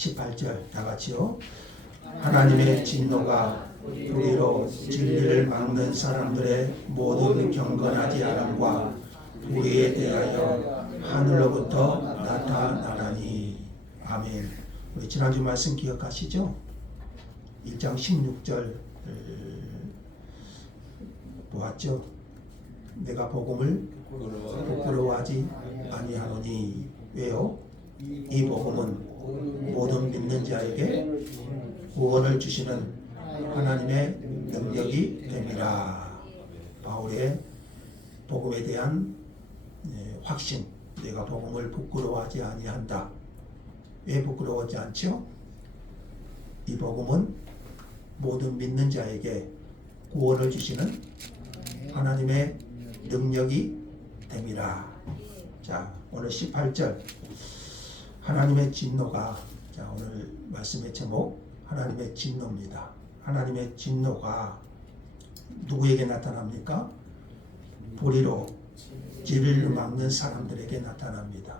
18절 다 같이요. 하나님의 진노가 불의로 진리를 막는 사람들의 모든 경건하지 않음과 불의에 대하여 하늘로부터 나타나나니. 아멘. 우리 지난주 말씀 기억하시죠? 1장 16절 보았죠? 내가 복음을 부끄러워하지 아니하노니. 왜요? 이 복음은 모든 믿는 자에게 구원을 주시는 하나님의 능력이 됨이라. 바울의 복음에 대한 확신, 내가 복음을 부끄러워하지 아니한다. 왜 부끄러워하지 않죠? 이 복음은 모든 믿는 자에게 구원을 주시는 하나님의 능력이 됨이라. 자, 오늘 18절 하나님의 진노가, 자, 오늘 말씀의 제목 하나님의 진노입니다. 하나님의 진노가 누구에게 나타납니까? 불의로 진리를 막는 사람들에게 나타납니다.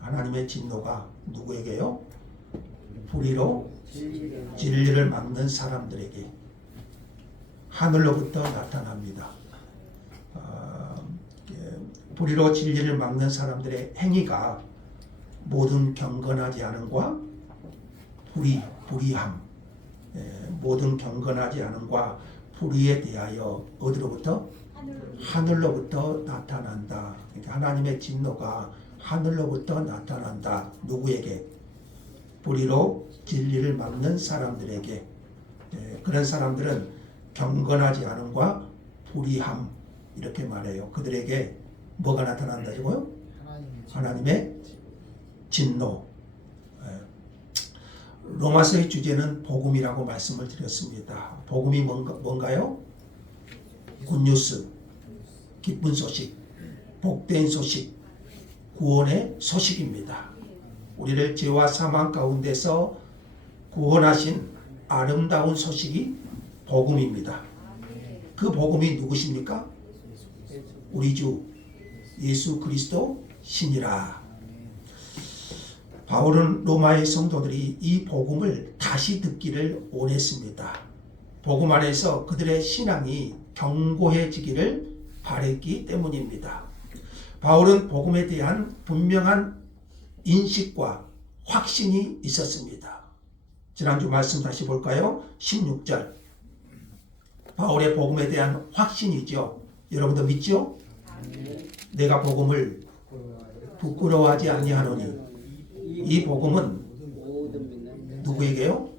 하나님의 진노가 누구에게요? 불의로 진리를 막는 사람들에게 하늘로부터 나타납니다. 불의로 진리를 막는 사람들의 행위가 모든 경건하지 않음과 불의함, 모든 경건하지 않음과 불의에 대하여 어디로부터? 하늘로부터 나타난다. 그러니까 하나님의 진노가 하늘로부터 나타난다. 누구에게? 불의로 진리를 막는 사람들에게. 그런 사람들은 경건하지 않음과 불의함, 이렇게 말해요. 그들에게 뭐가 나타난다고요? 하나님의 진노. 로마서의 주제는 복음이라고 말씀을 드렸습니다. 복음이 뭔가요? 굿뉴스, 기쁜 소식, 복된 소식, 구원의 소식입니다. 우리를 죄와 사망 가운데서 구원하신 아름다운 소식이 복음입니다. 그 복음이 누구십니까? 우리 주 예수 그리스도 신이라. 바울은 로마의 성도들이 이 복음을 다시 듣기를 원했습니다. 복음 안에서 그들의 신앙이 견고해지기를 바랬기 때문입니다. 바울은 복음에 대한 분명한 인식과 확신이 있었습니다. 지난주 말씀 다시 볼까요? 16절. 바울의 복음에 대한 확신이죠. 여러분도 믿죠? 내가 복음을 부끄러워하지 아니하노니. 이 복음은 누구에게요?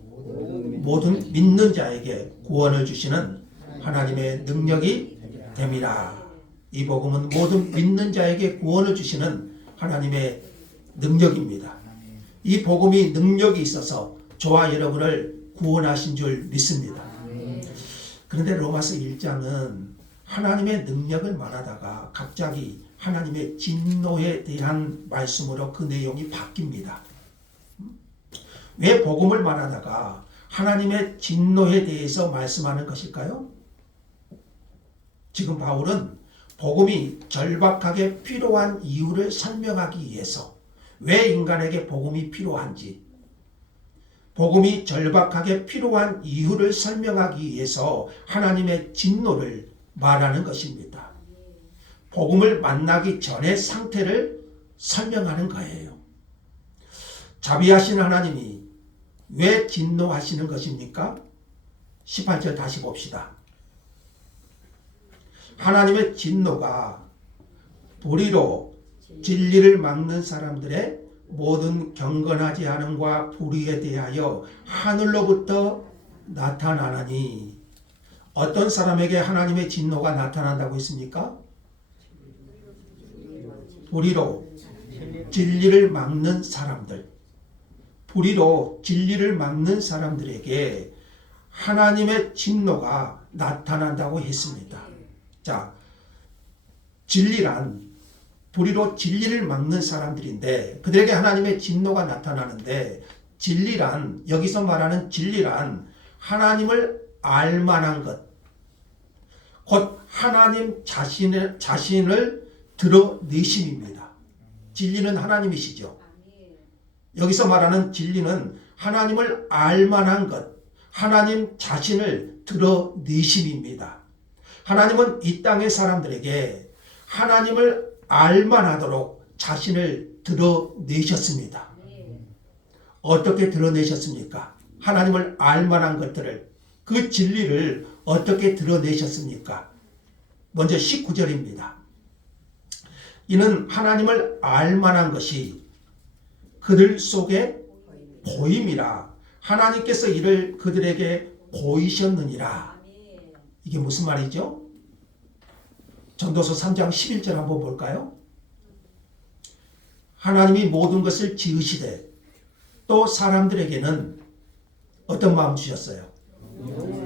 모든 믿는 자에게 구원을 주시는 하나님의 능력이 됨이라. 이 복음은 모든 믿는 자에게 구원을 주시는 하나님의 능력입니다. 이 복음이 능력이 있어서 저와 여러분을 구원하신 줄 믿습니다. 그런데 로마서 1장은 하나님의 능력을 말하다가 갑자기 하나님의 진노에 대한 말씀으로 그 내용이 바뀝니다. 왜 복음을 말하다가 하나님의 진노에 대해서 말씀하는 것일까요? 지금 바울은 복음이 절박하게 필요한 이유를 설명하기 위해서, 왜 인간에게 복음이 필요한지, 복음이 절박하게 필요한 이유를 설명하기 위해서 하나님의 진노를 말하는 것입니다. 복음을 만나기 전의 상태를 설명하는 거예요. 자비하신 하나님이 왜 진노하시는 것입니까? 18절 다시 봅시다. 하나님의 진노가 불의로 진리를 막는 사람들의 모든 경건하지 않음과 불의에 대하여 하늘로부터 나타나나니. 어떤 사람에게 하나님의 진노가 나타난다고 했습니까? 불의로 진리를 막는 사람들, 불의로 진리를 막는 사람들에게 하나님의 진노가 나타난다고 했습니다. 자, 진리란 불의로 진리를 막는 사람들인데 그들에게 하나님의 진노가 나타나는데, 진리란, 여기서 말하는 진리란 하나님을 알만한 것, 곧 하나님 자신을 드러내심입니다. 진리는 하나님이시죠. 여기서 말하는 진리는 하나님을 알만한 것, 하나님 자신을 드러내심입니다. 하나님은 이 땅의 사람들에게 하나님을 알만하도록 자신을 드러내셨습니다. 어떻게 드러내셨습니까? 하나님을 알만한 것들을, 그 진리를 어떻게 드러내셨습니까? 먼저 19절입니다. 이는 하나님을 알만한 것이 그들 속에 보임이라 하나님께서 이를 그들에게 보이셨느니라. 이게 무슨 말이죠? 전도서 3장 11절 한번 볼까요? 하나님이 모든 것을 지으시되 또 사람들에게는 어떤 마음 주셨어요?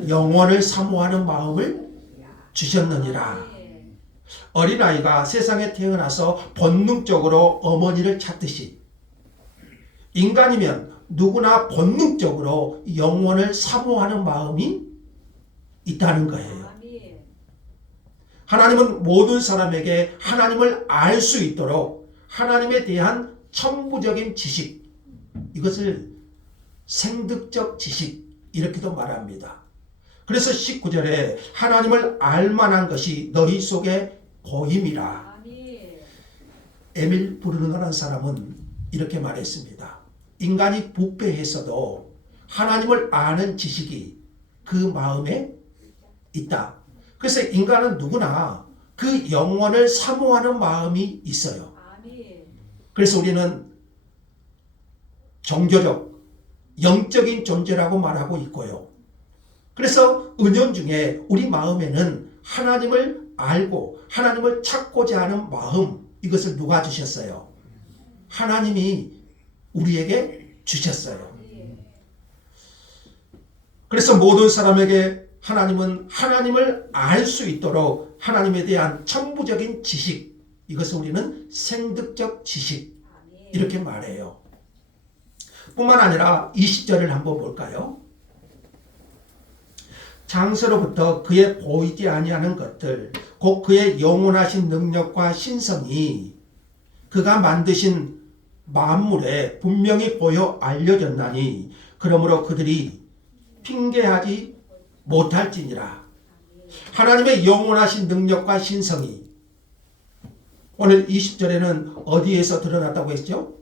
영원을 사모하는 마음을 주셨느니라. 어린아이가 세상에 태어나서 본능적으로 어머니를 찾듯이 인간이면 누구나 본능적으로 영원을 사모하는 마음이 있다는 거예요. 하나님은 모든 사람에게 하나님을 알 수 있도록 하나님에 대한 천부적인 지식, 이것을 생득적 지식 이렇게도 말합니다. 그래서 19절에 하나님을 알만한 것이 너희 속에 보임이라. 에밀 브루너라는 사람은 이렇게 말했습니다. 인간이 부패했어도 하나님을 아는 지식이 그 마음에 있다. 그래서 인간은 누구나 그 영원을 사모하는 마음이 있어요. 그래서 우리는 종교적, 영적인 존재라고 말하고 있고요. 그래서 은연중에 우리 마음에는 하나님을 알고 하나님을 찾고자 하는 마음, 이것을 누가 주셨어요? 하나님이 우리에게 주셨어요. 그래서 모든 사람에게 하나님은 하나님을 알 수 있도록 하나님에 대한 천부적인 지식, 이것을 우리는 생득적 지식 이렇게 말해요. 뿐만 아니라 20절을 한번 볼까요? 장서로부터 그의 보이지 아니하는 것들, 곧 그의 영원하신 능력과 신성이 그가 만드신 만물에 분명히 보여 알려졌나니 그러므로 그들이 핑계하지 못할지니라. 하나님의 영원하신 능력과 신성이 오늘 20절에는 어디에서 드러났다고 했죠?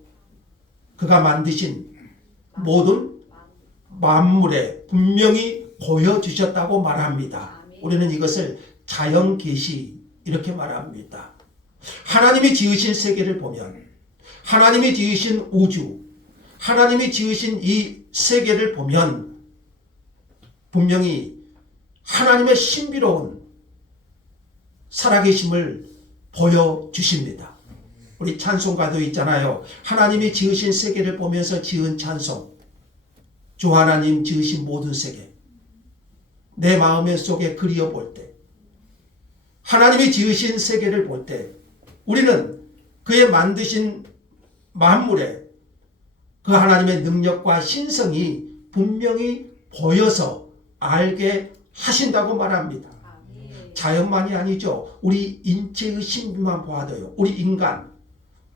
그가 만드신 모든 만물에 분명히 보여주셨다고 말합니다. 우리는 이것을 자연계시 이렇게 말합니다. 하나님이 지으신 세계를 보면, 하나님이 지으신 우주, 하나님이 지으신 이 세계를 보면 분명히 하나님의 신비로운 살아계심을 보여주십니다. 우리 찬송가도 있잖아요. 하나님이 지으신 세계를 보면서 지은 찬송. 주 하나님 지으신 모든 세계. 내 마음의 속에 그리워볼 때, 하나님이 지으신 세계를 볼 때 우리는 그의 만드신 만물에 그 하나님의 능력과 신성이 분명히 보여서 알게 하신다고 말합니다. 자연만이 아니죠. 우리 인체의 신비만 보아도요. 우리 인간,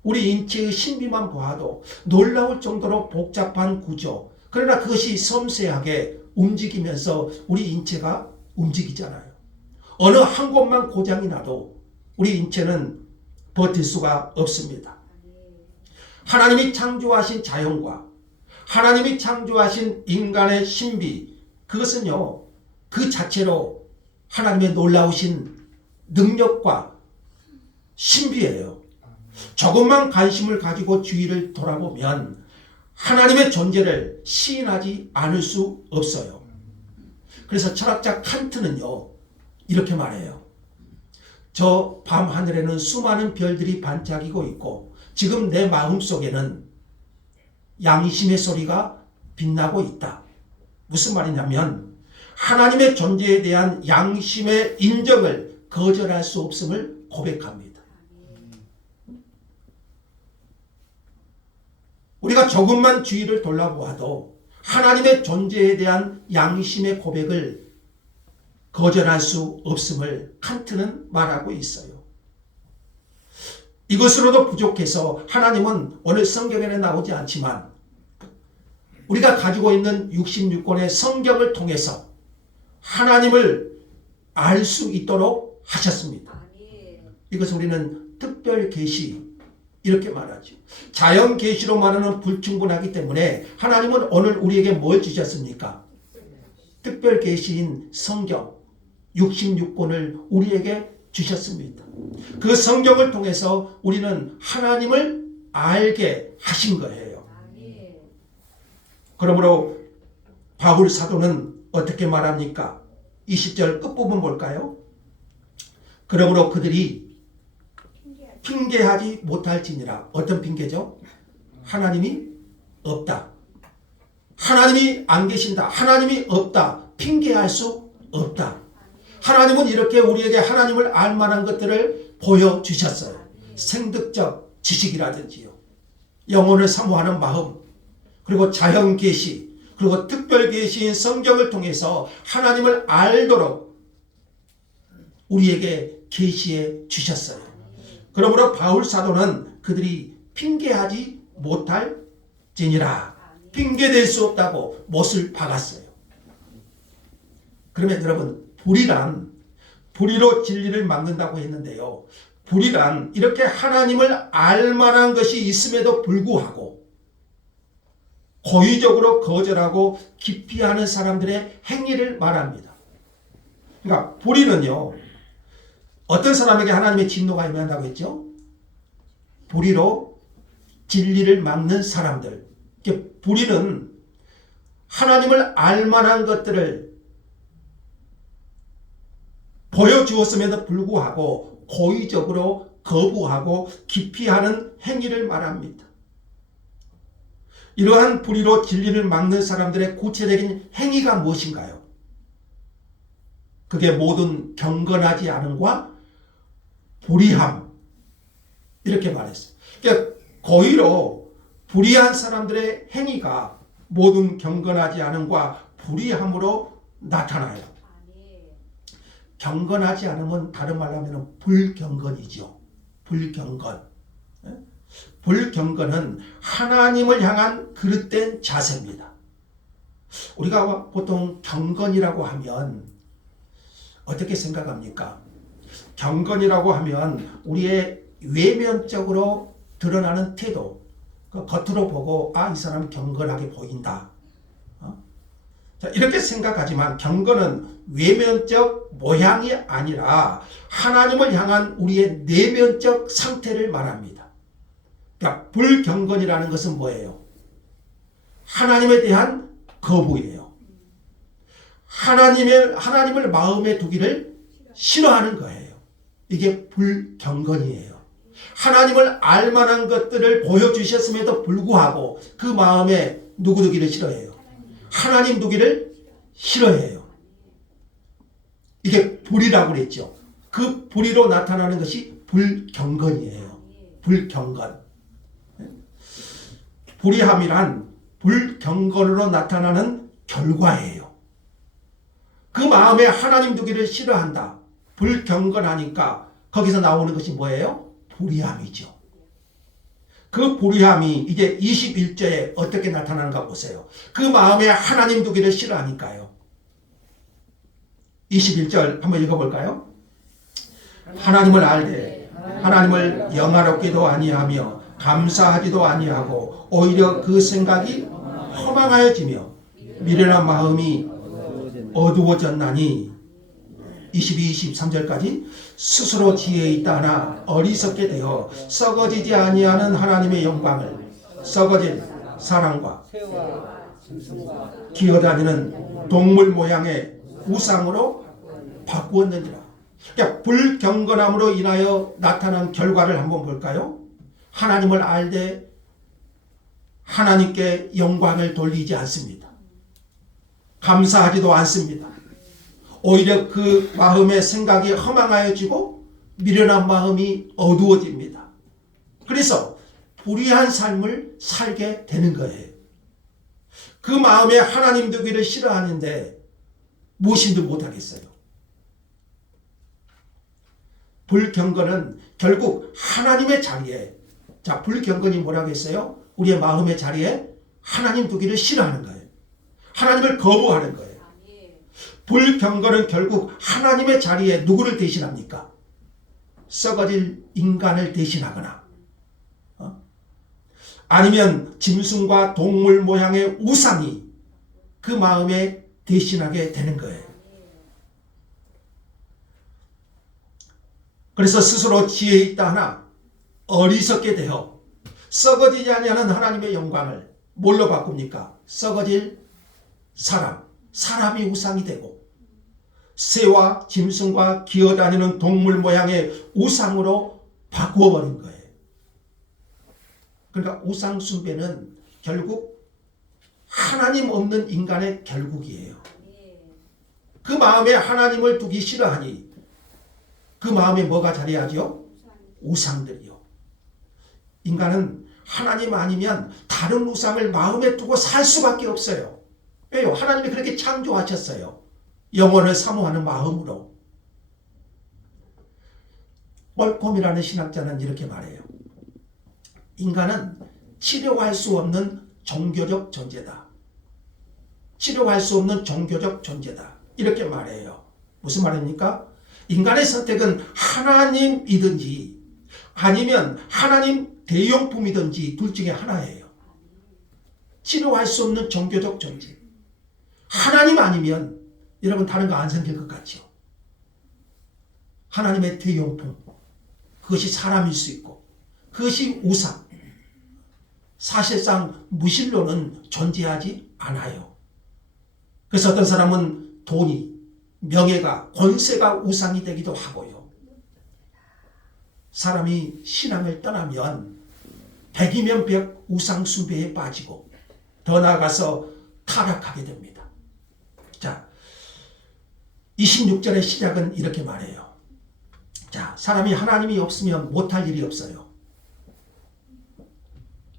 우리 인체의 신비만 보아도 놀라울 정도로 복잡한 구조. 그러나 그것이 섬세하게 움직이면서 우리 인체가 움직이잖아요. 어느 한 곳만 고장이 나도 우리 인체는 버틸 수가 없습니다. 하나님이 창조하신 자연과 하나님이 창조하신 인간의 신비, 그것은요, 그 자체로 하나님의 놀라우신 능력과 신비예요. 조금만 관심을 가지고 주위를 돌아보면 하나님의 존재를 시인하지 않을 수 없어요. 그래서 철학자 칸트는요, 이렇게 말해요. 저 밤하늘에는 수많은 별들이 반짝이고 있고 지금 내 마음속에는 양심의 소리가 빛나고 있다. 무슨 말이냐면 하나님의 존재에 대한 양심의 인정을 거절할 수 없음을 고백합니다. 우리가 조금만 주위를 돌아보아도 하나님의 존재에 대한 양심의 고백을 거절할 수 없음을 칸트는 말하고 있어요. 이것으로도 부족해서 하나님은 오늘 성경에는 나오지 않지만 우리가 가지고 있는 66권의 성경을 통해서 하나님을 알 수 있도록 하셨습니다. 이것을 우리는 특별 계시 이렇게 말하죠. 자연 계시로 말하는 불충분하기 때문에 하나님은 오늘 우리에게 뭘 주셨습니까? 특별 계시인 성경 66권을 우리에게 주셨습니다. 그 성경을 통해서 우리는 하나님을 알게 하신 거예요. 그러므로 바울 사도는 어떻게 말합니까? 20절 끝부분 볼까요? 그러므로 그들이 핑계하지 못할지니라. 어떤 핑계죠? 하나님이 없다. 하나님이 안 계신다. 하나님이 없다. 핑계할 수 없다. 하나님은 이렇게 우리에게 하나님을 알 만한 것들을 보여주셨어요. 생득적 지식이라든지요. 영혼을 사모하는 마음, 그리고 자연 계시, 그리고 특별 계시인 성경을 통해서 하나님을 알도록 우리에게 계시해 주셨어요. 그러므로 바울 사도는 그들이 핑계하지 못할지니라. 핑계될 수 없다고 못을 박았어요. 그러면 여러분, 불의로 진리를 막는다고 했는데요. 불의란 이렇게 하나님을 알 만한 것이 있음에도 불구하고 고의적으로 거절하고 기피하는 사람들의 행위를 말합니다. 그러니까 불의는요, 어떤 사람에게 하나님의 진노가 임한다고 했죠? 불의로 진리를 막는 사람들. 불의는 하나님을 알 만한 것들을 보여주었음에도 불구하고 고의적으로 거부하고 기피하는 행위를 말합니다. 이러한 불의로 진리를 막는 사람들의 구체적인 행위가 무엇인가요? 그게 모든 경건하지 않음과 불의함, 이렇게 말했어요. 그러니까 고의로 불의한 사람들의 행위가 모든 경건하지 않음과 불의함으로 나타나요. 경건하지 않으면 다른 말로 하면 불경건이죠. 불경건. 불경건은 하나님을 향한 그릇된 자세입니다. 우리가 보통 경건이라고 하면 어떻게 생각합니까? 경건이라고 하면 우리의 외면적으로 드러나는 태도, 겉으로 보고 이 사람 경건하게 보인다. 자, 이렇게 생각하지만 경건은 외면적 모양이 아니라 하나님을 향한 우리의 내면적 상태를 말합니다. 그러니까 불경건이라는 것은 뭐예요? 하나님에 대한 거부예요. 하나님을 마음에 두기를 싫어하는 거예요. 이게 불경건이에요. 하나님을 알 만한 것들을 보여주셨음에도 불구하고 그 마음에 누구 두기를 싫어해요? 하나님 두기를 싫어해요. 이게 불이라고 그랬죠. 그 불의로 나타나는 것이 불경건이에요. 불경건. 불의함이란 불경건으로 나타나는 결과예요. 그 마음에 하나님 두기를 싫어한다. 불경건하니까 거기서 나오는 것이 뭐예요? 불의함이죠. 그 불의함이 이제 21절에 어떻게 나타나는가 보세요. 그 마음에 하나님 두기를 싫어하니까요. 21절 한번 읽어볼까요? 하나님을 알되 하나님을 영화롭게도 아니하며 감사하지도 아니하고 오히려 그 생각이 허망하여지며 미련한 마음이 어두워졌나니 22, 23절까지 스스로 지혜에 있다 하나 어리석게 되어 썩어지지 아니하는 하나님의 영광을 썩어진 사랑과 기어다니는 동물 모양의 우상으로 바꾸었느니라. 그러니까 불경건함으로 인하여 나타난 결과를 한번 볼까요? 하나님을 알되 하나님께 영광을 돌리지 않습니다. 감사하지도 않습니다. 오히려 그 마음의 생각이 허망하여지고 미련한 마음이 어두워집니다. 그래서 불의한 삶을 살게 되는 거예요. 그 마음에 하나님 두기를 싫어하는데 무엇인지 못하겠어요. 불경건은 결국 하나님의 자리에, 자, 불경건이 뭐라고 했어요? 우리의 마음의 자리에 하나님 두기를 싫어하는 거예요. 하나님을 거부하는 거예요. 불경건은 결국 하나님의 자리에 누구를 대신합니까? 썩어질 인간을 대신하거나 아니면 짐승과 동물 모양의 우상이 그 마음에 대신하게 되는 거예요. 그래서 스스로 지혜 있다 하나 어리석게 되어 썩어지지 아니하는 하나님의 영광을 뭘로 바꿉니까? 썩어질 사람이 우상이 되고 새와 짐승과 기어다니는 동물 모양의 우상으로 바꾸어버린 거예요. 그러니까 우상 숭배는 결국 하나님 없는 인간의 결국이에요. 그 마음에 하나님을 두기 싫어하니 그 마음에 뭐가 자리하죠? 우상들이요. 인간은 하나님 아니면 다른 우상을 마음에 두고 살 수밖에 없어요. 왜요? 하나님이 그렇게 창조하셨어요. 영혼을 사모하는 마음으로. 멀콤이라는 신학자는 이렇게 말해요. 인간은 치료할 수 없는 종교적 존재다. 치료할 수 없는 종교적 존재다. 이렇게 말해요. 무슨 말입니까? 인간의 선택은 하나님이든지 아니면 하나님 대용품이든지 둘 중에 하나예요. 치료할 수 없는 종교적 존재. 하나님 아니면 여러분 다른 거 안 생길 것 같죠? 하나님의 대용품. 그것이 사람일 수 있고 그것이 우상. 사실상 무실로는 존재하지 않아요. 그래서 어떤 사람은 돈이, 명예가, 권세가 우상이 되기도 하고요. 사람이 신앙을 떠나면 백이면 백 우상 숭배에 빠지고 더 나아가서 타락하게 됩니다. 자, 26절의 시작은 이렇게 말해요. 자, 사람이 하나님이 없으면 못할 일이 없어요.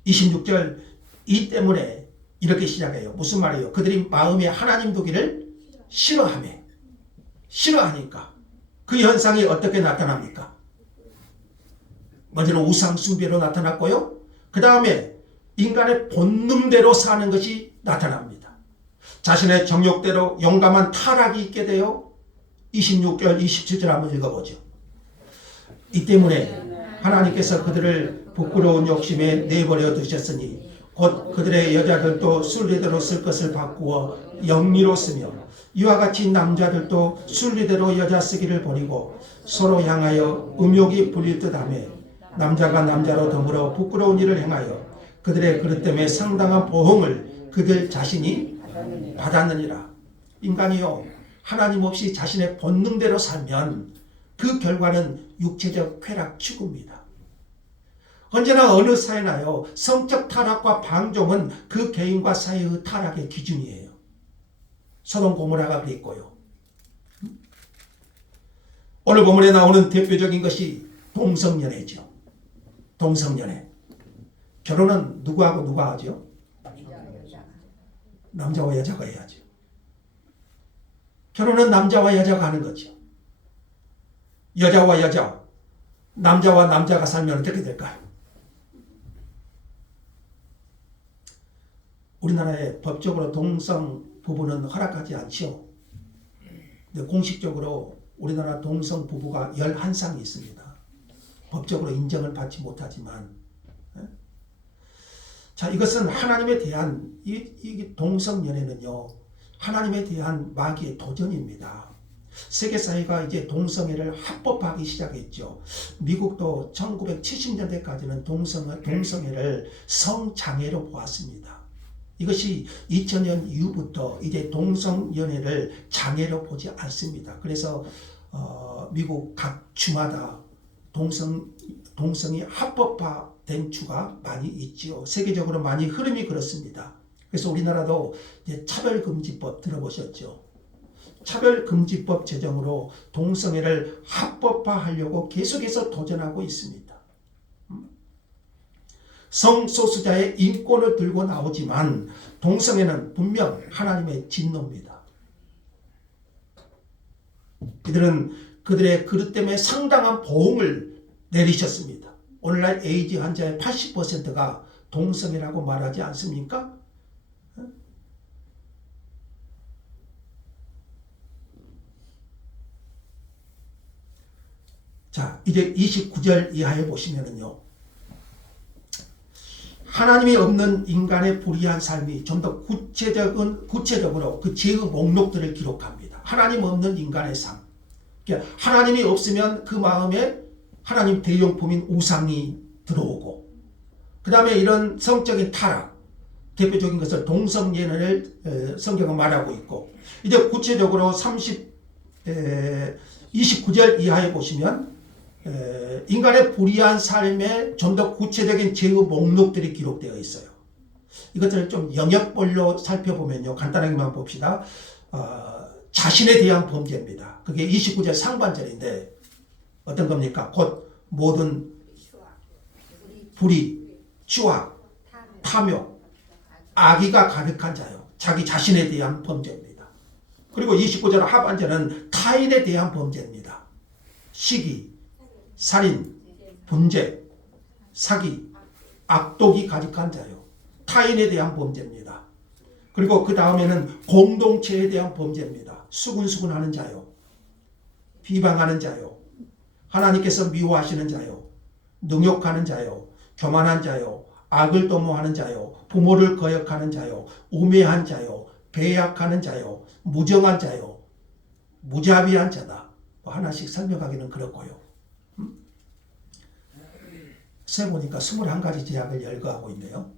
26절 이 때문에 이렇게 시작해요. 무슨 말이에요? 그들이 마음에 하나님 두기를 싫어하니까 그 현상이 어떻게 나타납니까? 먼저는 우상 숭배로 나타났고요. 그 다음에 인간의 본능대로 사는 것이 나타납니다. 자신의 정욕대로 용감한 타락이 있게 되어 26절 27절 한번 읽어보죠. 이 때문에 하나님께서 그들을 부끄러운 욕심에 내버려 두셨으니 곧 그들의 여자들도 순리대로 쓸 것을 바꾸어 영리로 쓰며 이와 같이 남자들도 순리대로 여자 쓰기를 버리고 서로 향하여 음욕이 불릴 듯하며 남자가 남자로 더불어 부끄러운 일을 행하여 그들의 그릇 때문에 상당한 보응을 그들 자신이 받았느니라. 인간이요 하나님 없이 자신의 본능대로 살면 그 결과는 육체적 쾌락 추구입니다. 언제나 어느 사회나요 성적 타락과 방종은 그 개인과 사회의 타락의 기준이에요. 소돔 고모라가 그랬고요. 오늘 본문에 나오는 대표적인 것이 동성연애죠. 동성연애. 결혼은 누구하고 누가 하죠? 남자와 여자가 해야죠. 결혼은 남자와 여자가 하는 거죠. 여자와 여자, 남자와 남자가 살면 어떻게 될까요? 우리나라에 법적으로 동성 부부는 허락하지 않죠. 근데 공식적으로 우리나라 동성 부부가 11쌍이 있습니다. 법적으로 인정을 받지 못하지만 자, 이것은 하나님에 대한 이 동성 연애는요. 하나님에 대한 마귀의 도전입니다. 세계사회가 이제 동성애를 합법화하기 시작했죠. 미국도 1970년대까지는 동성애를 성장애로 보았습니다. 이것이 2000년 이후부터 이제 동성연애를 장애로 보지 않습니다. 그래서 미국 각 주마다 동성이 합법화된 주가 많이 있지요. 세계적으로 많이 흐름이 그렇습니다. 그래서 우리나라도 이제 차별금지법 들어보셨죠? 차별금지법 제정으로 동성애를 합법화하려고 계속해서 도전하고 있습니다. 성소수자의 인권을 들고 나오지만 동성애는 분명 하나님의 진노입니다. 이들은 그들의 그릇 때문에 상당한 보응을 내리셨습니다. 오늘날 에이즈 환자의 80%가 동성애라고 말하지 않습니까? 자, 이제 29절 이하에 보시면은요. 하나님이 없는 인간의 불의한 삶이 좀 더 구체적으로 그 죄의 목록들을 기록합니다. 하나님 없는 인간의 삶. 그러니까 하나님이 없으면 그 마음에 하나님 대용품인 우상이 들어오고, 그 다음에 이런 성적인 타락, 대표적인 것을 동성예를 성경은 말하고 있고, 이제 구체적으로 29절 이하에 보시면 인간의 불의한 삶에 좀 더 구체적인 죄의 목록들이 기록되어 있어요. 이것들을 좀 영역별로 살펴보면요. 간단하게만 봅시다. 자신에 대한 범죄입니다. 그게 29절 상반절인데 어떤 겁니까? 곧 모든 불의, 추악, 탐욕, 악의가 가득한 자요. 자기 자신에 대한 범죄입니다. 그리고 29절 하반절은 타인에 대한 범죄입니다. 시기, 살인, 분재, 사기, 악독이 가득한 자요. 타인에 대한 범죄입니다. 그리고 그 다음에는 공동체에 대한 범죄입니다. 수군수군하는 자요. 비방하는 자요. 하나님께서 미워하시는 자요. 능욕하는 자요. 교만한 자요. 악을 도모하는 자요. 부모를 거역하는 자요. 우매한 자요. 배약하는 자요. 무정한 자요. 무자비한 자다. 하나씩 설명하기는 그렇고요. 세보니까 21가지 제약을 열거하고 있네요.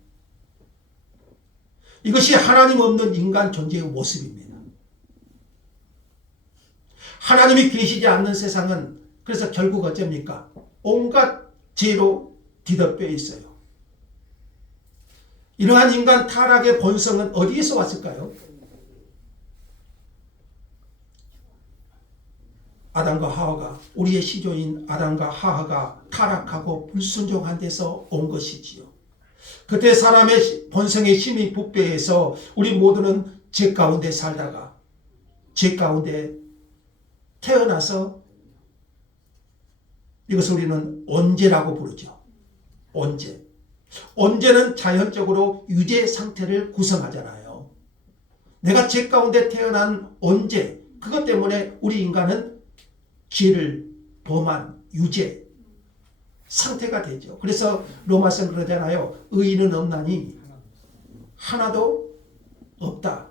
이것이 하나님 없는 인간 존재의 모습입니다. 하나님이 계시지 않는 세상은 그래서 결국 어쩝니까? 온갖 죄로 뒤덮여 있어요. 이러한 인간 타락의 본성은 어디에서 왔을까요? 아담과 하와가, 우리의 시조인 아담과 하와가 타락하고 불순종한 데서 온 것이지요. 그때 사람의 본성의 힘이 부패해서 우리 모두는 죄 가운데 살다가 죄 가운데 태어나서 이것을 우리는 온죄라고 부르죠. 온죄. 온죄는 자연적으로 유죄 상태를 구성하잖아요. 내가 죄 가운데 태어난 온죄, 그것 때문에 우리 인간은 죄를 범한 유죄 상태가 되죠. 그래서 로마서는 그러잖아요. 의인은 없나니 하나도 없다.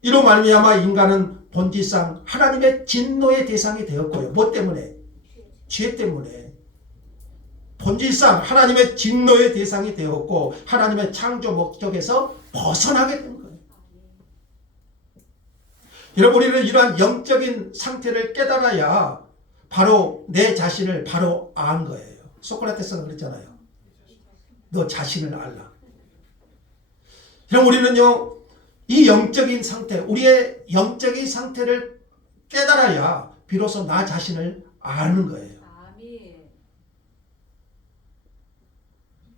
이로 말미암아 인간은 본질상 하나님의 진노의 대상이 되었고요. 뭐 때문에? 죄 때문에. 본질상 하나님의 진노의 대상이 되었고 하나님의 창조 목적에서 벗어나게 된 거예요. 여러분, 우리는 이러한 영적인 상태를 깨달아야 바로 내 자신을 바로 안 거예요. 소크라테스가 그랬잖아요. 너 자신을 알라. 여러분, 우리는요, 이 영적인 상태, 우리의 영적인 상태를 깨달아야 비로소 나 자신을 아는 거예요.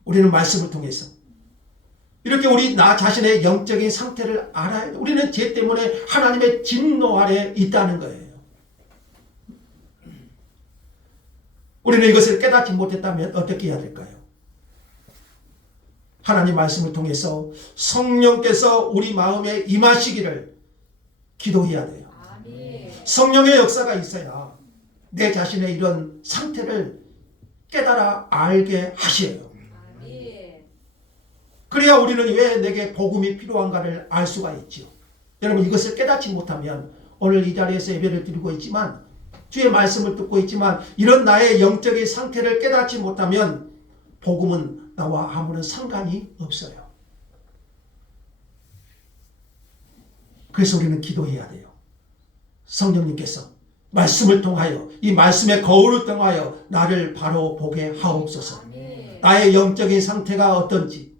우리는 말씀을 통해서 이렇게 우리 나 자신의 영적인 상태를 알아야 돼. 우리는 죄 때문에 하나님의 진노 아래 있다는 거예요. 우리는 이것을 깨닫지 못했다면 어떻게 해야 될까요? 하나님 말씀을 통해서 성령께서 우리 마음에 임하시기를 기도해야 돼요. 성령의 역사가 있어야 내 자신의 이런 상태를 깨달아 알게 하셔요. 그래야 우리는 왜 내게 복음이 필요한가를 알 수가 있죠. 여러분, 이것을 깨닫지 못하면 오늘 이 자리에서 예배를 드리고 있지만 주의 말씀을 듣고 있지만 이런 나의 영적인 상태를 깨닫지 못하면 복음은 나와 아무런 상관이 없어요. 그래서 우리는 기도해야 돼요. 성령님께서 말씀을 통하여 이 말씀의 거울을 통하여 나를 바로 보게 하옵소서. 나의 영적인 상태가 어떤지,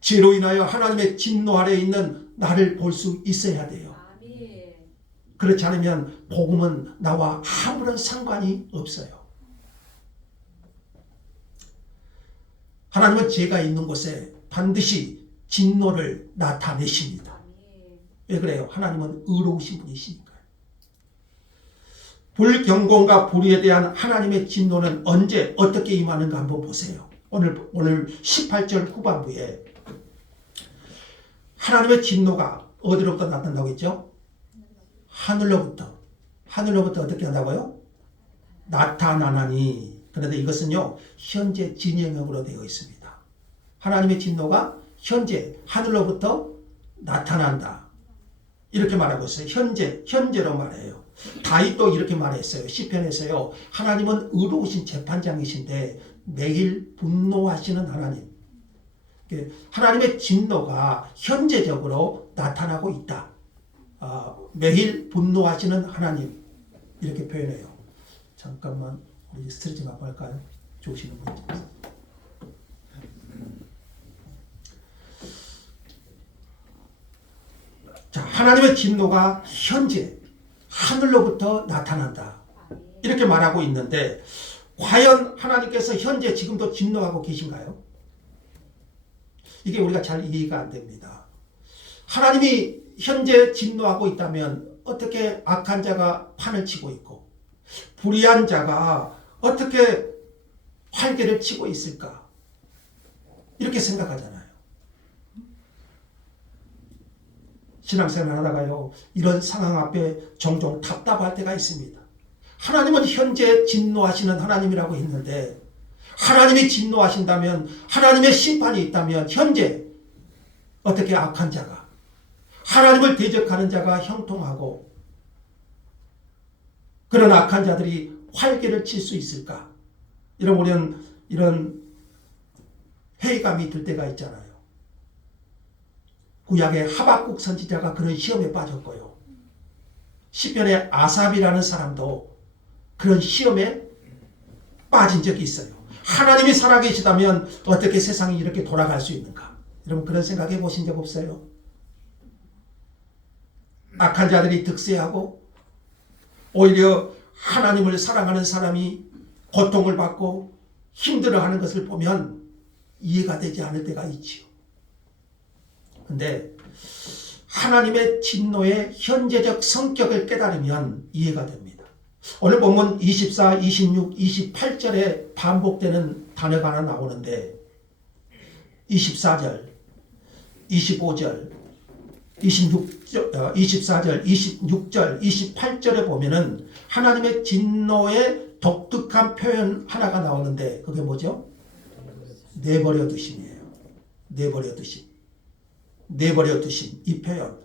죄로 인하여 하나님의 진노 아래 있는 나를 볼 수 있어야 돼요. 그렇지 않으면 복음은 나와 아무런 상관이 없어요. 하나님은 죄가 있는 곳에 반드시 진노를 나타내십니다. 왜 그래요? 하나님은 의로우신 분이시니까요. 불경공과 불의에 대한 하나님의 진노는 언제 어떻게 임하는가 한번 보세요. 오늘 18절 후반부에 하나님의 진노가 어디로부터 나타난다고 했죠? 하늘로부터. 하늘로부터 어떻게 한다고요? 나타나나니. 그런데 이것은요 현재 진행형으로 되어 있습니다. 하나님의 진노가 현재 하늘로부터 나타난다. 이렇게 말하고 있어요. 현재로 말해요. 다윗도 이렇게 말했어요. 시편에서요. 하나님은 의로우신 재판장이신데 매일 분노하시는 하나님. 하나님의 진노가 현재적으로 나타나고 있다. 매일 분노하시는 하나님. 이렇게 표현해요. 잠깐만 우리 스트레칭 한번 할까요? 좋으시는 분. 자, 하나님의 진노가 현재 하늘로부터 나타난다. 이렇게 말하고 있는데 과연 하나님께서 현재 지금도 진노하고 계신가요? 이게 우리가 잘 이해가 안 됩니다. 하나님이 현재 진노하고 있다면 어떻게 악한 자가 판을 치고 있고 불의한 자가 어떻게 활개를 치고 있을까? 이렇게 생각하잖아요. 신앙생활 하다가요 이런 상황 앞에 종종 답답할 때가 있습니다. 하나님은 현재 진노하시는 하나님이라고 했는데 하나님이 진노하신다면 하나님의 심판이 있다면 현재 어떻게 악한 자가 하나님을 대적하는 자가 형통하고 그런 악한 자들이 활개를 칠 수 있을까? 우리는 이런 회의감이 들 때가 있잖아요. 구약의 하박국 선지자가 그런 시험에 빠졌고요. 시편의 아삽이라는 사람도 그런 시험에 빠진 적이 있어요. 하나님이 살아계시다면 어떻게 세상이 이렇게 돌아갈 수 있는가? 여러분 그런 생각해 보신 적 없어요? 악한 자들이 득세하고 오히려 하나님을 사랑하는 사람이 고통을 받고 힘들어하는 것을 보면 이해가 되지 않을 때가 있지요. 그런데 하나님의 진노의 현재적 성격을 깨달으면 이해가 됩니다. 오늘 본문 24, 26, 28절에 반복되는 단어가 하나 나오는데 24절, 25절, 24절, 26절, 28절에 보면은 하나님의 진노의 독특한 표현 하나가 나오는데 그게 뭐죠? 내버려 두심이에요. 내버려 두심. 내버려 두심. 이 표현.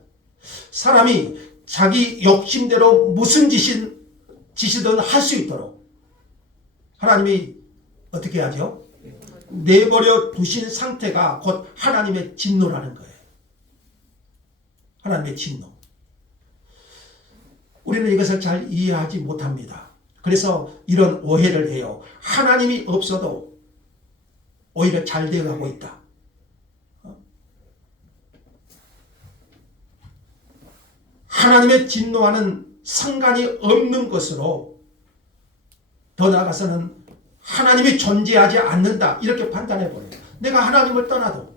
사람이 자기 욕심대로 무슨 짓이든 할 수 있도록 하나님이 어떻게 하죠? 내버려 두신 상태가 곧 하나님의 진노라는 거예요. 하나님의 진노. 우리는 이것을 잘 이해하지 못합니다. 그래서 이런 오해를 해요. 하나님이 없어도 오히려 잘 되어가고 있다. 하나님의 진노와는 상관이 없는 것으로 더 나아가서는 하나님이 존재하지 않는다 이렇게 판단해버려요. 내가 하나님을 떠나도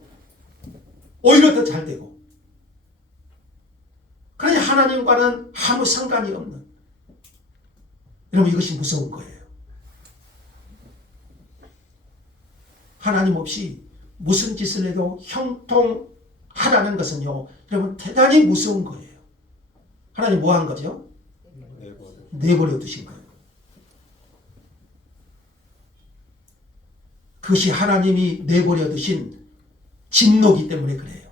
오히려 더 잘 되고 그러니 하나님과는 아무 상관이 없는 여러분 이것이 무서운 거예요. 하나님 없이 무슨 짓을 해도 형통하라는 것은요 여러분 대단히 무서운 거예요. 하나님 뭐 한 거죠? 내버려 두신 거예요. 그것이 하나님이 내버려 두신 진노기 때문에 그래요.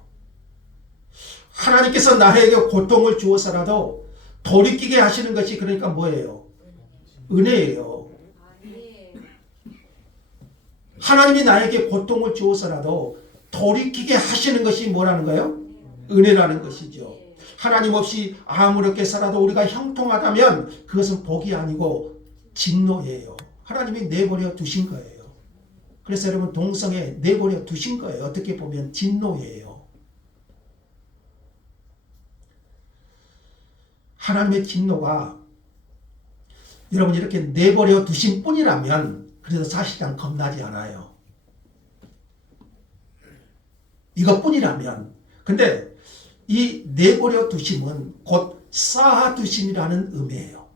하나님께서 나에게 고통을 주어서라도 돌이키게 하시는 것이 그러니까 뭐예요? 은혜예요. 하나님이 나에게 고통을 주어서라도 돌이키게 하시는 것이 뭐라는 거예요? 은혜라는 것이죠. 하나님 없이 아무렇게 살아도 우리가 형통하다면 그것은 복이 아니고 진노예요. 하나님이 내버려 두신 거예요. 그래서 여러분 동성애 내버려 두신 거예요. 어떻게 보면 진노예요. 하나님의 진노가 여러분 이렇게 내버려 두신 뿐이라면 그래도 사실상 겁나지 않아요. 이것뿐이라면. 근데 이 내버려 두심은 곧 쌓아 두심이라는 의미예요.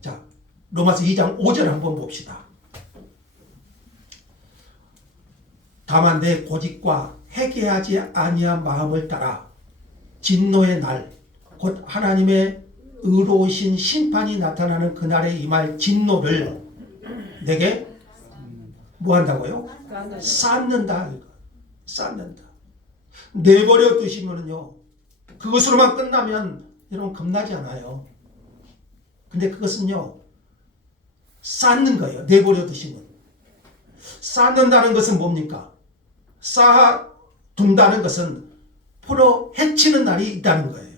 자, 로마서 2장 5절 한번 봅시다. 다만 내 고집과 회개하지 아니한 마음을 따라 진노의 날 곧 하나님의 의로우신 심판이 나타나는 그날에 임할 진노를 내게 뭐 한다고요? 쌓는다. 쌓는다. 내버려 두시면은요, 그것으로만 끝나면 여러분 겁나지 않아요. 근데 그것은요, 쌓는 거예요. 내버려 두시면. 쌓는다는 것은 뭡니까? 쌓아둔다는 것은 풀어 헤치는 날이 있다는 거예요.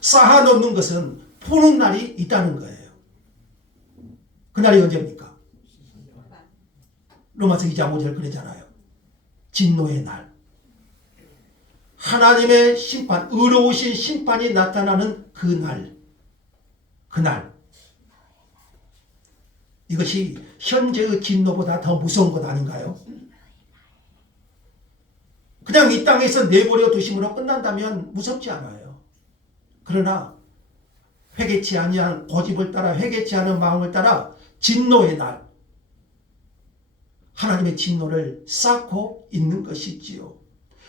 쌓아놓는 것은 푸는 날이 있다는 거예요. 그날이 언제입니까? 로마서 2장 5절 그러잖아요. 진노의 날. 하나님의 심판, 의로우신 심판이 나타나는 그날. 이것이 현재의 진노보다 더 무서운 것 아닌가요? 그냥 이 땅에서 내버려 두심으로 끝난다면 무섭지 않아요. 그러나 회개치 아니한 고집을 따라 회개치 않은 마음을 따라 진노의 날, 하나님의 진노를 쌓고 있는 것이지요.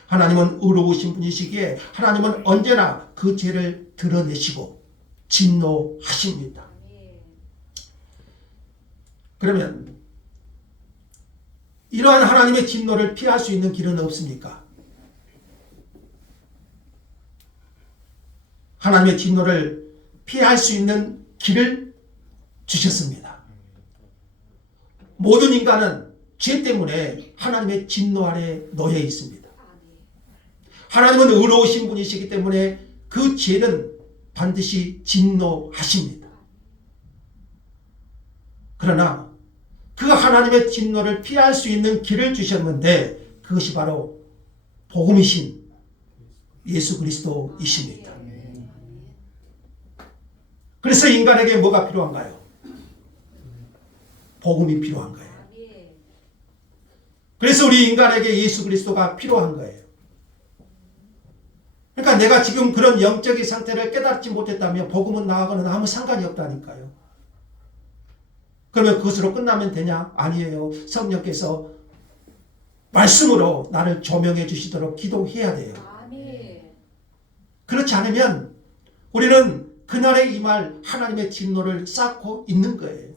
하나님은 의로우신 분이시기에 하나님은 언제나 그 죄를 드러내시고 진노하십니다. 그러면 이러한 하나님의 진노를 피할 수 있는 길은 없습니까? 하나님의 진노를 피할 수 있는 길을 주셨습니다. 모든 인간은 죄 때문에 하나님의 진노 아래 놓여 있습니다. 하나님은 의로우신 분이시기 때문에 그 죄는 반드시 진노하십니다. 그러나 그 하나님의 진노를 피할 수 있는 길을 주셨는데 그것이 바로 복음이신 예수 그리스도이십니다. 그래서 인간에게 뭐가 필요한가요? 복음이 필요한 거예요. 그래서 우리 인간에게 예수 그리스도가 필요한 거예요. 그러니까 내가 지금 그런 영적인 상태를 깨닫지 못했다면 복음은 나하고는 아무 상관이 없다니까요. 그러면 그것으로 끝나면 되냐? 아니에요. 성령께서 말씀으로 나를 조명해 주시도록 기도해야 돼요. 그렇지 않으면 우리는 그날에 임할 하나님의 진노를 쌓고 있는 거예요.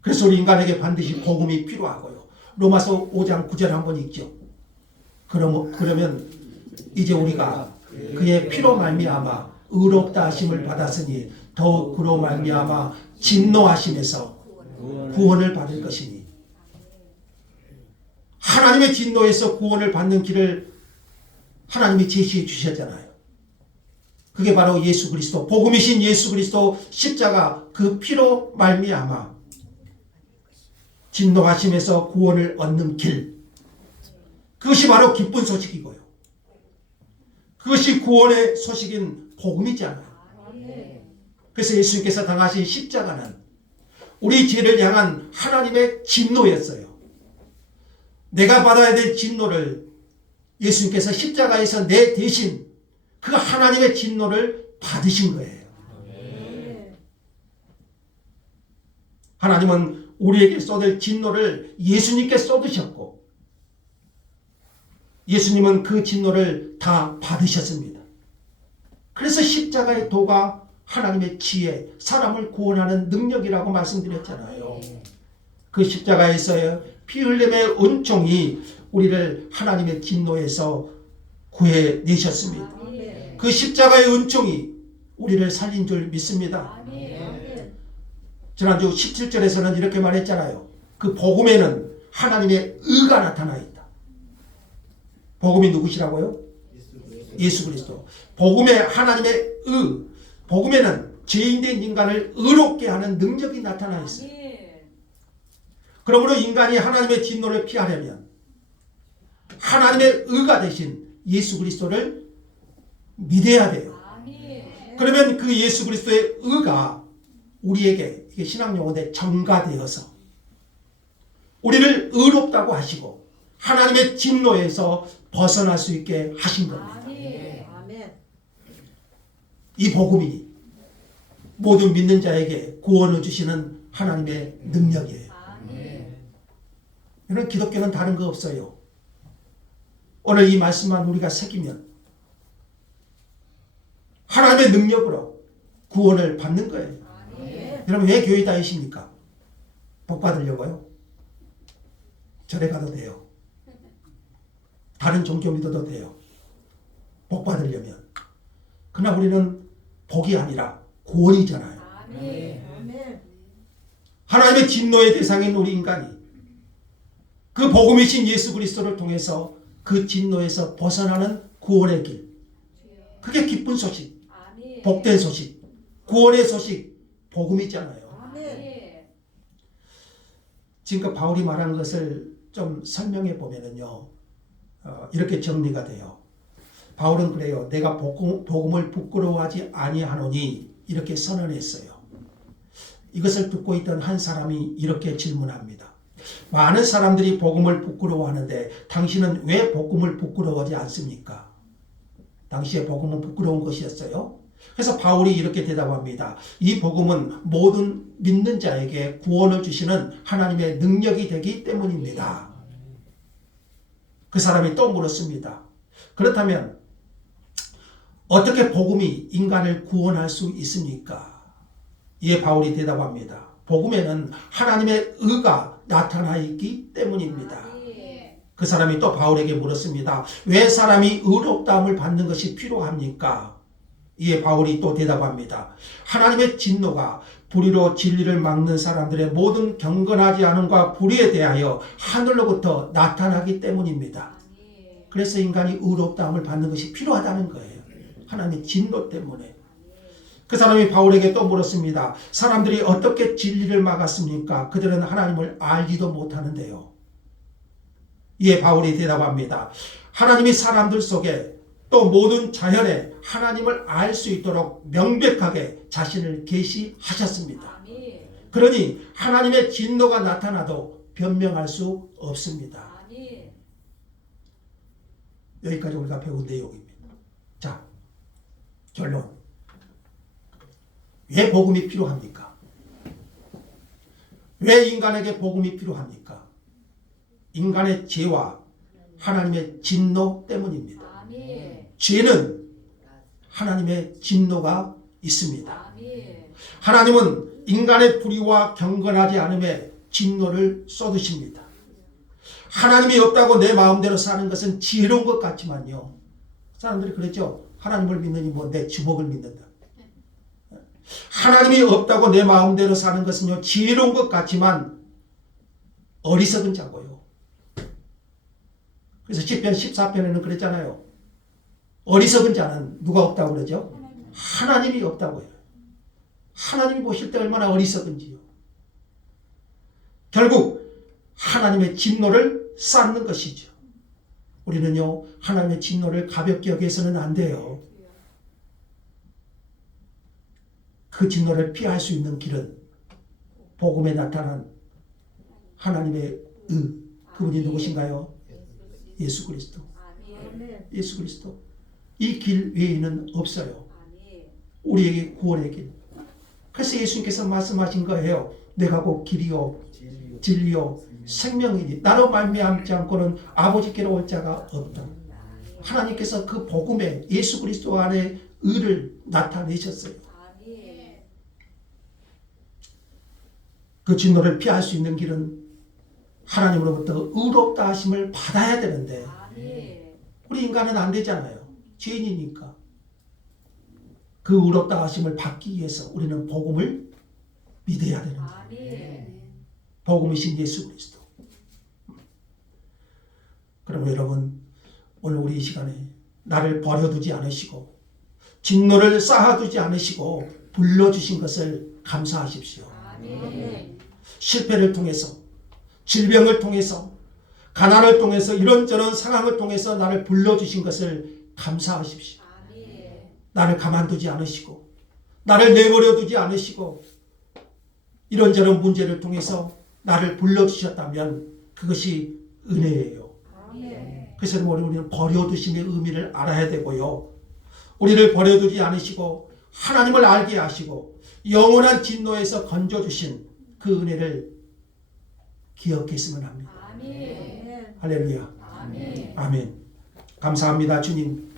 그래서 우리 인간에게 반드시 복음이 필요하고요. 로마서 5장 9절 한번 읽죠. 그러면 이제 우리가 그의 피로 말미암아 의롭다 하심을 받았으니 더욱 그로 말미암아 진노하심에서 구원을 받을 것이니, 하나님의 진노에서 구원을 받는 길을 하나님이 제시해 주셨잖아요. 그게 바로 예수 그리스도, 복음이신 예수 그리스도 십자가 그 피로 말미암아 진노하심에서 구원을 얻는 길, 그것이 바로 기쁜 소식이고요. 그것이 구원의 소식인 복음이잖아요. 그래서 예수님께서 당하신 십자가는 우리 죄를 향한 하나님의 진노였어요. 내가 받아야 될 진노를 예수님께서 십자가에서 내 대신 그 하나님의 진노를 받으신 거예요. 하나님은 우리에게 쏟을 진노를 예수님께 쏟으셨고 예수님은 그 진노를 다 받으셨습니다. 그래서 십자가의 도가 하나님의 지혜, 사람을 구원하는 능력이라고 말씀드렸잖아요. 그 십자가에서의 피 흘림의 은총이 우리를 하나님의 진노에서 구해내셨습니다. 그 십자가의 은총이 우리를 살린 줄 믿습니다. 지난주 17절에서는 이렇게 말했잖아요. 그 복음에는 하나님의 의가 나타나 있다. 복음이 누구시라고요? 예수 그리스도. 복음에 하나님의 의, 복음에는 죄인된 인간을 의롭게 하는 능력이 나타나 있어요. 그러므로 인간이 하나님의 진노를 피하려면 하나님의 의가 되신 예수 그리스도를 믿어야 돼요. 그러면 그 예수 그리스도의 의가 우리에게, 이게 신학용어인데 전가되어서 우리를 의롭다고 하시고 하나님의 진노에서 벗어날 수 있게 하신 겁니다. 이 복음이 모든 믿는 자에게 구원을 주시는 하나님의 능력이에요. 이런 기독교는 다른 거 없어요. 오늘 이 말씀만 우리가 새기면 하나님의 능력으로 구원을 받는 거예요. 여러분 왜 교회 다니십니까? 복 받으려고요? 절에 가도 돼요. 다른 종교 믿어도 돼요. 복 받으려면. 그러나 우리는 복이 아니라 구원이잖아요. 하나님의 진노의 대상인 우리 인간이 그 복음이신 예수 그리스도를 통해서 그 진노에서 벗어나는 구원의 길. 그게 기쁜 소식, 복된 소식, 구원의 소식, 복음이잖아요. 지금껏 바울이 말한 것을 좀 설명해 보면은요, 이렇게 정리가 돼요. 바울은 그래요. 내가 복음을 부끄러워하지 아니하노니 이렇게 선언했어요. 이것을 듣고 있던 한 사람이 이렇게 질문합니다. 많은 사람들이 복음을 부끄러워하는데 당신은 왜 복음을 부끄러워하지 않습니까? 당시에 복음은 부끄러운 것이었어요. 그래서 바울이 이렇게 대답합니다. 이 복음은 모든 믿는 자에게 구원을 주시는 하나님의 능력이 되기 때문입니다. 그 사람이 또 물었습니다. 그렇다면 어떻게 복음이 인간을 구원할 수 있습니까? 이에 바울이 대답합니다. 복음에는 하나님의 의가 나타나 있기 때문입니다. 그 사람이 또 바울에게 물었습니다. 왜 사람이 의롭다함을 받는 것이 필요합니까? 이에 바울이 또 대답합니다. 하나님의 진노가 불의로 진리를 막는 사람들의 모든 경건하지 않음과 불의에 대하여 하늘로부터 나타나기 때문입니다. 그래서 인간이 의롭다함을 받는 것이 필요하다는 거예요. 하나님의 진노 때문에. 그 사람이 바울에게 또 물었습니다. 사람들이 어떻게 진리를 막았습니까? 그들은 하나님을 알지도 못하는데요. 이에 바울이 대답합니다. 하나님이 사람들 속에 또 모든 자연에 하나님을 알 수 있도록 명백하게 자신을 계시하셨습니다. 그러니 하나님의 진노가 나타나도 변명할 수 없습니다. 여기까지 우리가 배운 내용입니다. 자, 결론. 왜 복음이 필요합니까? 왜 인간에게 복음이 필요합니까? 인간의 죄와 하나님의 진노 때문입니다. 죄는 하나님의 진노가 있습니다. 하나님은 인간의 불의와 경건하지 않음에 진노를 쏟으십니다. 하나님이 없다고 내 마음대로 사는 것은 지혜로운 것 같지만요. 사람들이 그랬죠. 하나님을 믿느니 뭐 내 주먹을 믿는다. 하나님이 없다고 내 마음대로 사는 것은요. 지혜로운 것 같지만 어리석은 자고요. 그래서 시편 14편에는 그랬잖아요. 어리석은 자는 누가 없다고 그러죠? 하나님이 없다고요. 하나님이 보실 때 얼마나 어리석은지요. 결국 하나님의 진노를 쌓는 것이죠. 우리는요, 하나님의 진노를 가볍게 여기서는 안 돼요. 그 진노를 피할 수 있는 길은 복음에 나타난 하나님의 그분이 누구신가요? 예수 그리스도. 예수 그리스도. 이 길 외에는 없어요. 우리에게 구원의 길. 그래서 예수님께서 말씀하신 거예요. 내가 곧 길이요 진리요 생명이니 나로 말미암지 않고는 아버지께로 올 자가 없다. 하나님께서 그 복음에 예수 그리스도 안에 의를 나타내셨어요. 그 진노를 피할 수 있는 길은 하나님으로부터 의롭다 하심을 받아야 되는데 우리 인간은 안 되잖아요. 죄인이니까. 그 의롭다 하심을 받기 위해서 우리는 복음을 믿어야 되는 거예요. 복음이신 예수 그리스도. 그럼 여러분 오늘 우리 이 시간에 나를 버려두지 않으시고 진노를 쌓아두지 않으시고 불러주신 것을 감사하십시오. 실패를 통해서 질병을 통해서 가난을 통해서 이런저런 상황을 통해서 나를 불러주신 것을 감사하십시오. 나를 가만두지 않으시고 나를 내버려두지 않으시고 이런저런 문제를 통해서 나를 불러주셨다면 그것이 은혜예요. 그래서 우리는 버려두심의 의미를 알아야 되고요. 우리를 버려두지 않으시고 하나님을 알게 하시고 영원한 진노에서 건져주신 그 은혜를 기억했으면 합니다. 할렐루야. 아멘. 감사합니다 주님.